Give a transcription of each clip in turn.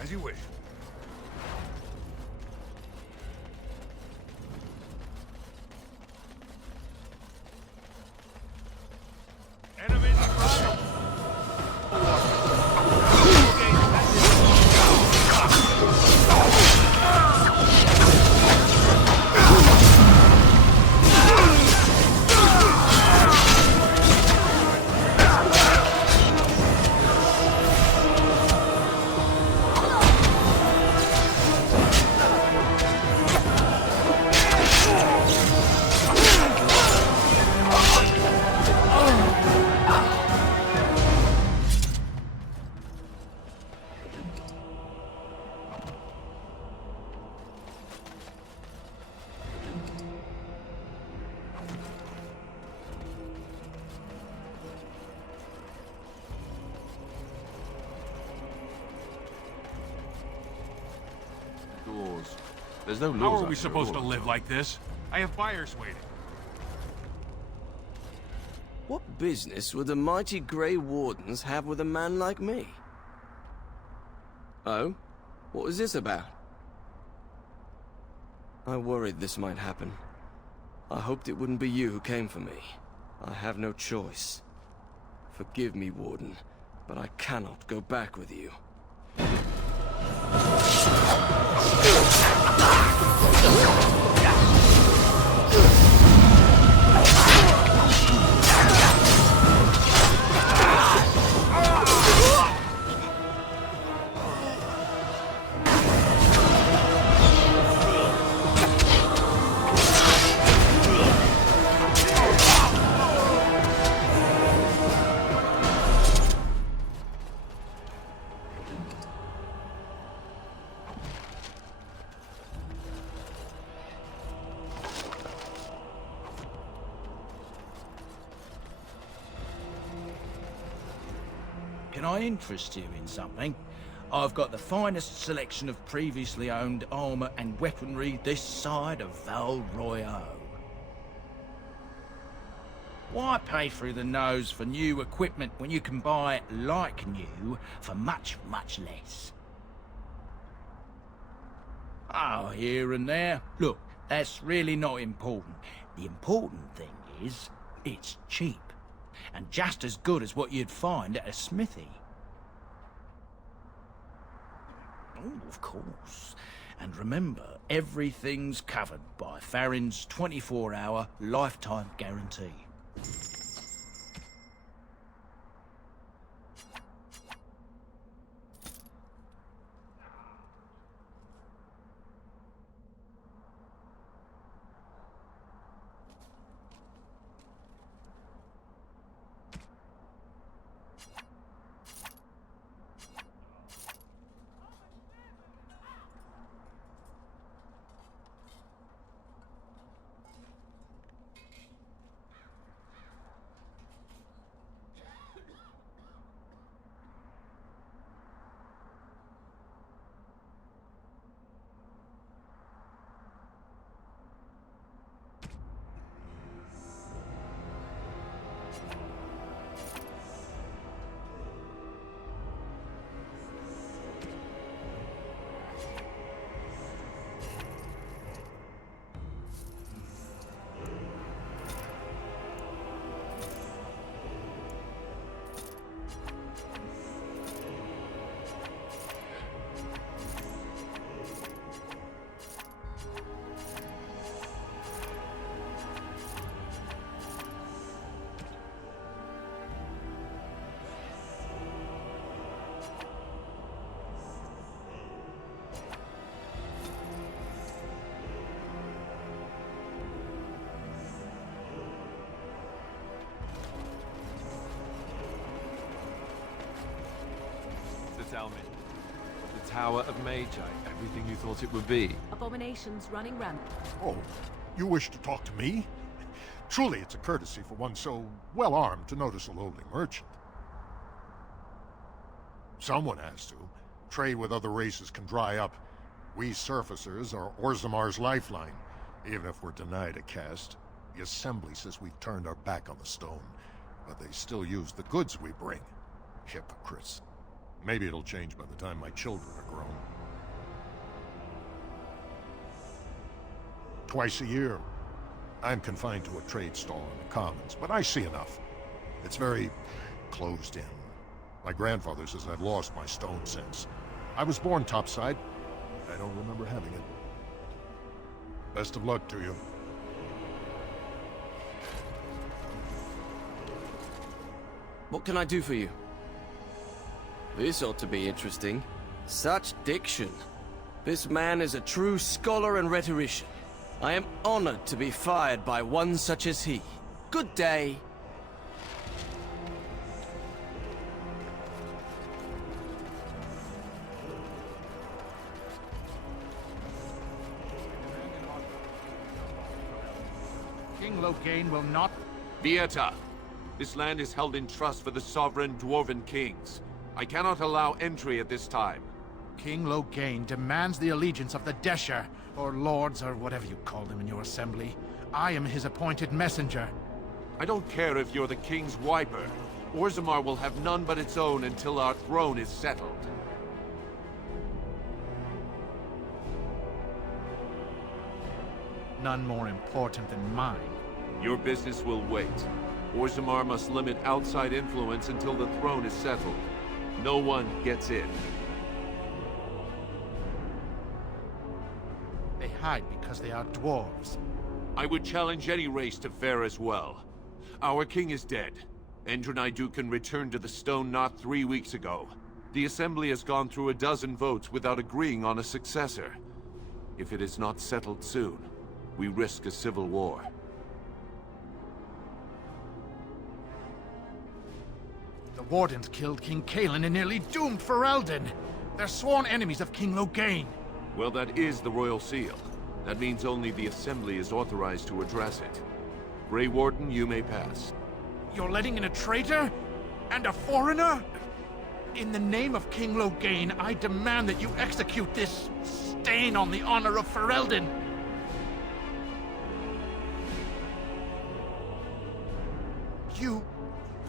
As you wish. Enemies across. There's no laws. How are we supposed to live like this? I have buyers waiting. What business would the mighty Grey Wardens have with a man like me? Oh? What was this about? I worried this might happen. I hoped it wouldn't be you who came for me. I have no choice. Forgive me, Warden, but I cannot go back with you. Can I interest you in something? I've got the finest selection of previously owned armor and weaponry this side of Val Royeaux. Why pay through the nose for new equipment when you can buy it like new for much, much less? Oh, here and there. Look, that's really not important. The important thing is, it's cheap. And just as good as what you'd find at a smithy. Oh, of course. And remember, everything's covered by Farron's 24-hour lifetime guarantee. Tell me, the Tower of Magi, everything you thought it would be? Abominations running rampant. Oh, you wish to talk to me? Truly, it's a courtesy for one so well-armed to notice a lowly merchant. Someone has to. Trade with other races can dry up. We surfacers are Orzamar's lifeline. Even if we're denied a caste, the Assembly says we've turned our back on the stone, but they still use the goods we bring. Hypocrites. Maybe it'll change by the time my children are grown. Twice a year, I'm confined to a trade stall in the Commons, but I see enough. It's very closed in. My grandfather says I've lost my stone sense. I was born topside. I don't remember having it. Best of luck to you. What can I do for you? This ought to be interesting. Such diction. This man is a true scholar and rhetorician. I am honored to be fired by one such as he. Good day. King Loghain will not... Vieta! This land is held in trust for the sovereign dwarven kings. I cannot allow entry at this time. King Loghain demands the allegiance of the Desher, or lords, or whatever you call them in your assembly. I am his appointed messenger. I don't care if you're the king's wiper. Orzammar will have none but its own until our throne is settled. None more important than mine. Your business will wait. Orzammar must limit outside influence until the throne is settled. No one gets in. They hide because they are dwarves. I would challenge any race to fare as well. Our king is dead. Endroni Dukan returned to the Stone Knot 3 weeks ago. The Assembly has gone through a dozen votes without agreeing on a successor. If it is not settled soon, we risk a civil war. The Wardens killed King Cailan and nearly doomed Ferelden. They're sworn enemies of King Loghain. Well, that is the Royal Seal. That means only the Assembly is authorized to address it. Grey Warden, you may pass. You're letting in a traitor? And a foreigner? In the name of King Loghain, I demand that you execute this stain on the honor of Ferelden.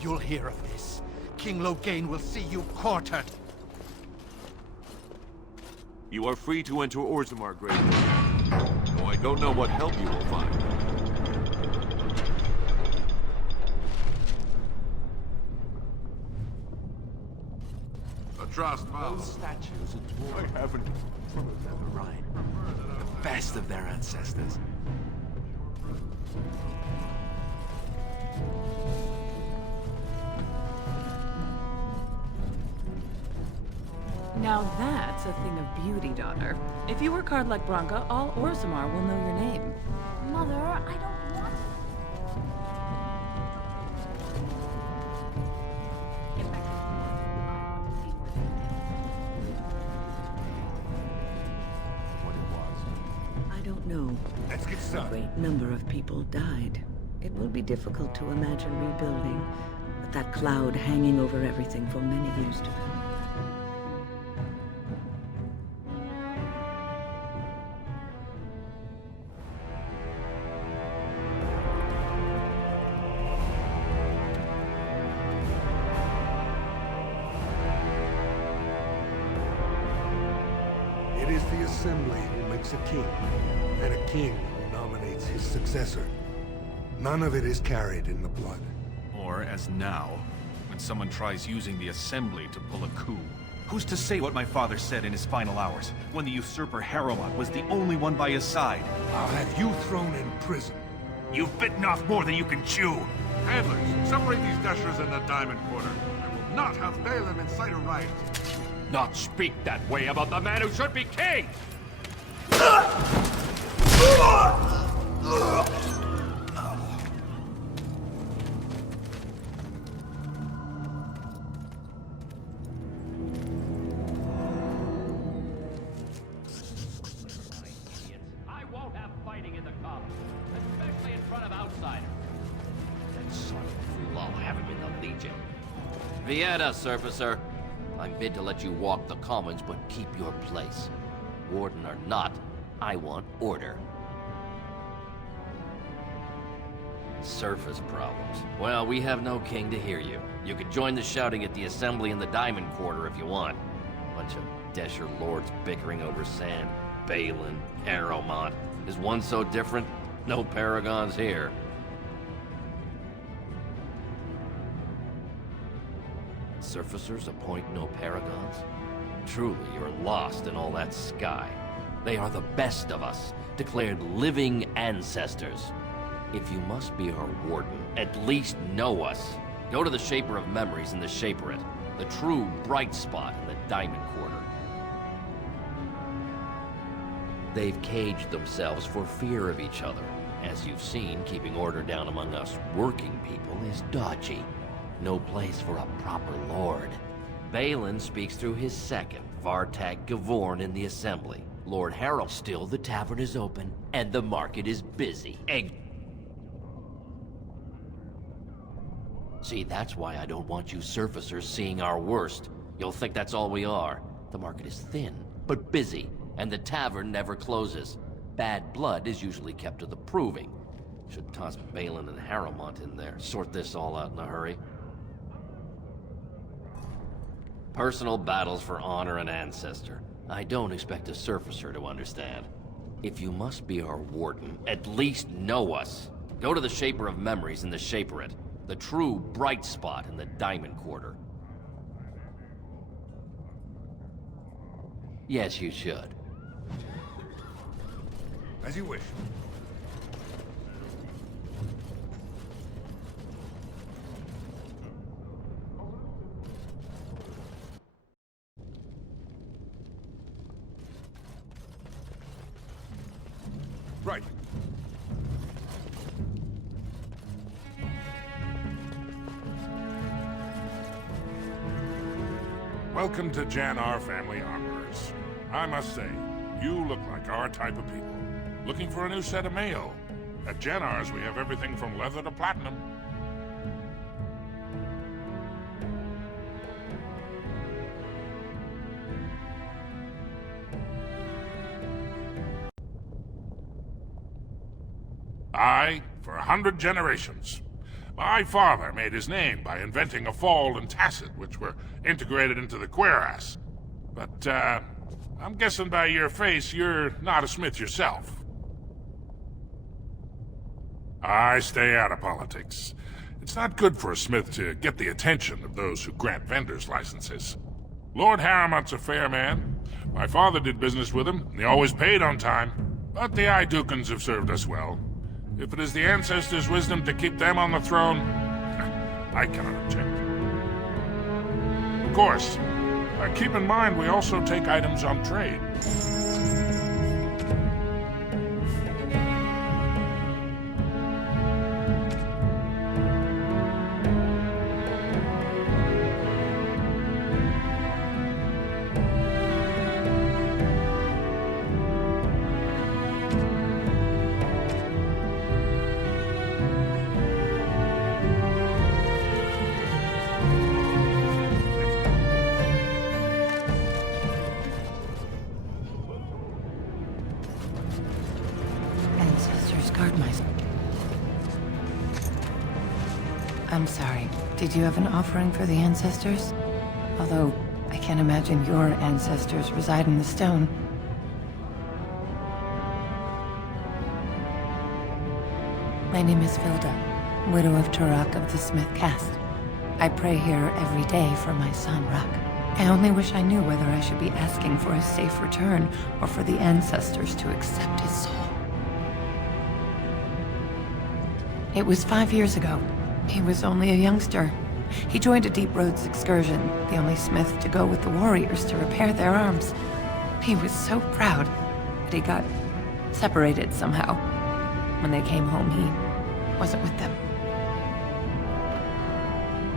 You'll hear of this. King Loghain will see you quartered. You are free to enter Orzammar, Grey Warden. Though I don't know what help you will find. Those statues of dwarves. I haven't. From a never right. The best of their ancestors. Now that's a thing of beauty, daughter. If you work hard like Branka, all Orzammar will know your name. Mother, I don't want... Get back to What it was. I don't know. Let's get A started. great number of people died. It will be difficult to imagine rebuilding, with that cloud hanging over everything for many years to come. It is the Assembly who makes a king, and a king who nominates his successor. None of it is carried in the blood. Or, as now, when someone tries using the Assembly to pull a coup. Who's to say what my father said in his final hours, when the usurper Harrowmont was the only one by his side? I'll have you thrown in prison. You've bitten off more than you can chew! Handlers, separate these dashers in the diamond quarter. I will not have Balaam incite a riot. Not speak that way about the man who should be king! I won't have fighting in the Commons, especially in front of outsiders. That son of a fool, I'll have him in the Legion. Vieta, Surfacer. I'm bid to let you walk the Commons, but keep your place. Warden or not, I want order. Surface problems. Well, we have no king to hear you. You can join the shouting at the assembly in the Diamond Quarter if you want. Bunch of Desher lords bickering over sand. Balin, Harrowmont. Is one so different? No paragons here. Surfacers appoint no paragons? Truly, you're lost in all that sky. They are the best of us, declared living ancestors. If you must be our warden, at least know us. Go to the Shaper of Memories in the Shaperate, the true bright spot in the Diamond Quarter. They've caged themselves for fear of each other. As you've seen, keeping order down among us working people is dodgy. No place for a proper lord. Balin speaks through his second, Vartag Gavorn, in the assembly. Lord Harold, still the tavern is open, and the market is busy. See, that's why I don't want you surfacers seeing our worst. You'll think that's all we are. The market is thin, but busy, and the tavern never closes. Bad blood is usually kept to the proving. Should toss Balin and Harrowmont in there, sort this all out in a hurry. Personal battles for honor and ancestor. I don't expect a surfacer to understand. If you must be our warden, at least know us. Go to the Shaper of Memories in the Shaperate, the true bright spot in the Diamond Quarter. Yes, you should. As you wish. Right. Welcome to Jannar Family Armorers. I must say, you look like our type of people. Looking for a new set of mail? At Jannar's, we have everything from leather to platinum. Aye, for 100 generations. My father made his name by inventing a fall and tacet, which were integrated into the cuirass. But, I'm guessing by your face you're not a smith yourself. I stay out of politics. It's not good for a smith to get the attention of those who grant vendors licenses. Lord Harrowmont's a fair man. My father did business with him, and he always paid on time. But the Idukans have served us well. If it is the ancestors' wisdom to keep them on the throne, I cannot object. Of course, keep in mind we also take items on trade. I'm sorry. Did you have an offering for the ancestors? Although, I can't imagine your ancestors reside in the stone. My name is Vilda, widow of Turok of the Smith Caste. I pray here every day for my son, Rock. I only wish I knew whether I should be asking for his safe return or for the ancestors to accept his soul. It was 5 years ago. He was only a youngster. He joined a Deep Roads excursion, the only smith to go with the warriors to repair their arms. He was so proud, but he got separated somehow. When they came home, he wasn't with them.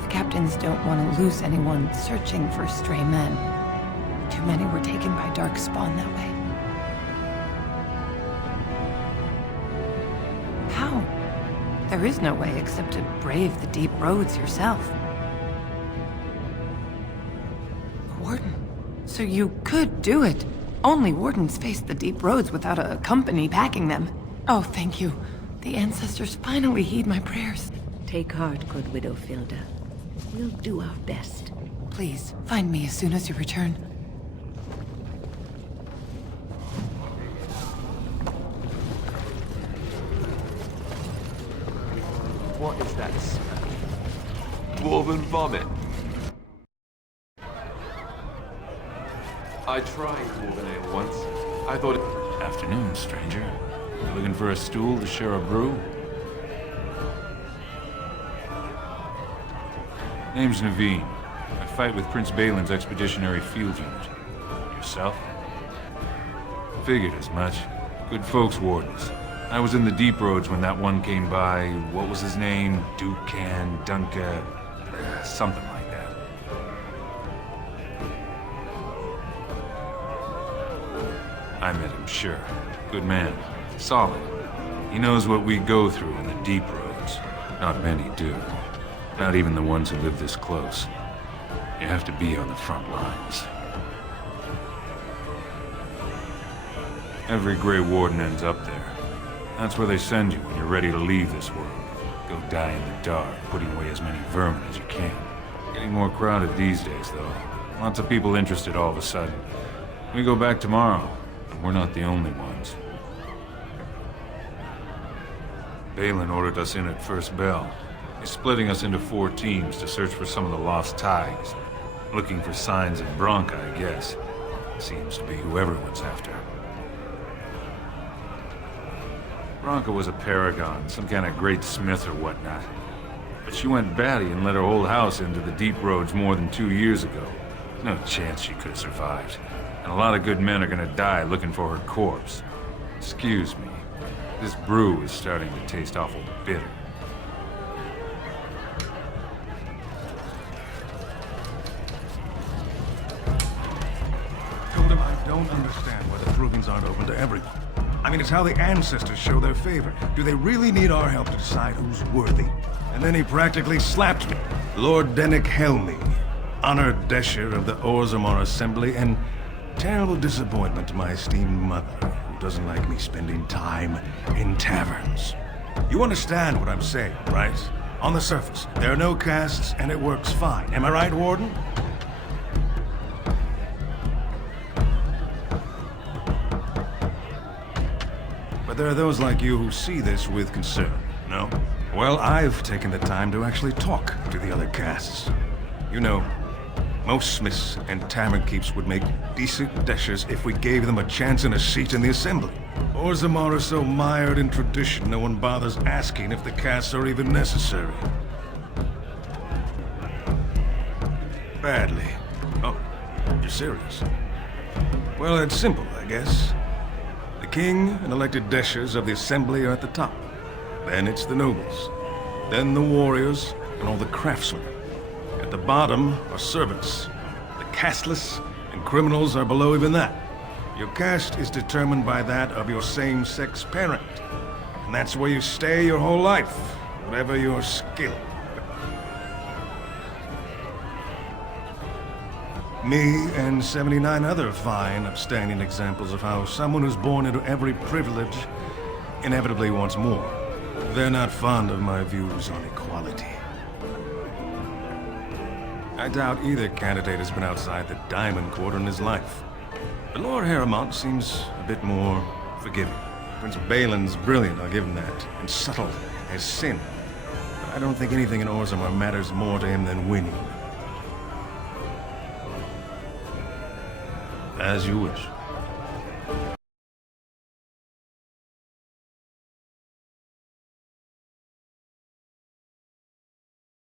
The captains don't want to lose anyone searching for stray men. Too many were taken by Darkspawn that way. How? There is no way except to brave the deep roads yourself. Warden. So you could do it. Only wardens face the deep roads without a company packing them. Oh, thank you. The ancestors finally heed my prayers. Take heart, good Widow Filda. We'll do our best. Please, find me as soon as you return. What is that smell? Dwarven vomit. I tried dwarven ale once. I thought it... Afternoon, stranger. You looking for a stool to share a brew? Name's Naveen. I fight with Prince Balin's expeditionary field unit. Yourself? Figured as much. Good folks, wardens. I was in the deep roads when that one came by. What was his name? Dukan, Dunka, something like that. I met him, sure. Good man. Solid. He knows what we go through in the deep roads. Not many do. Not even the ones who live this close. You have to be on the front lines. Every Grey Warden ends up there. That's where they send you when you're ready to leave this world. Go die in the dark, putting away as many vermin as you can. Getting more crowded these days, though. Lots of people interested all of a sudden. We go back tomorrow, and we're not the only ones. Balin ordered us in at first bell. He's splitting us into 4 teams to search for some of the lost ties. Looking for signs of Branca, I guess. Seems to be who everyone's after. Branca was a paragon, some kind of great smith or whatnot. But she went batty and let her old house into the deep roads more than 2 years ago. No chance she could have survived. And a lot of good men are gonna die looking for her corpse. Excuse me. This brew is starting to taste awful bitter. Told him I don't understand why the provings aren't open to everyone. I mean, it's how the ancestors show their favor. Do they really need our help to decide who's worthy? And then he practically slapped me. Lord Dennick Helmi, honored Desher of the Orzammar Assembly, and terrible disappointment to my esteemed mother, who doesn't like me spending time in taverns. You understand what I'm saying, right? On the surface, there are no castes, and it works fine. Am I right, Warden? But there are those like you who see this with concern, no? Well, I've taken the time to actually talk to the other castes. You know, most smiths and tavern keeps would make decent deshers if we gave them a chance and a seat in the assembly. Orzammar are so mired in tradition, no one bothers asking if the castes are even necessary. Badly. Oh, you're serious? Well, it's simple, I guess. The king and elected deshers of the assembly are at the top. Then it's the nobles. Then the warriors and all the craftsmen. At the bottom are servants. The casteless and criminals are below even that. Your caste is determined by that of your same-sex parent. And that's where you stay your whole life, whatever your skill. Me and 79 other fine, upstanding examples of how someone who's born into every privilege inevitably wants more. They're not fond of my views on equality. I doubt either candidate has been outside the Diamond Quarter in his life. But Lord Harrowmont seems a bit more forgiving. Prince Balin's brilliant, I'll give him that, and subtle as sin. But I don't think anything in Orzammar matters more to him than winning. As you wish.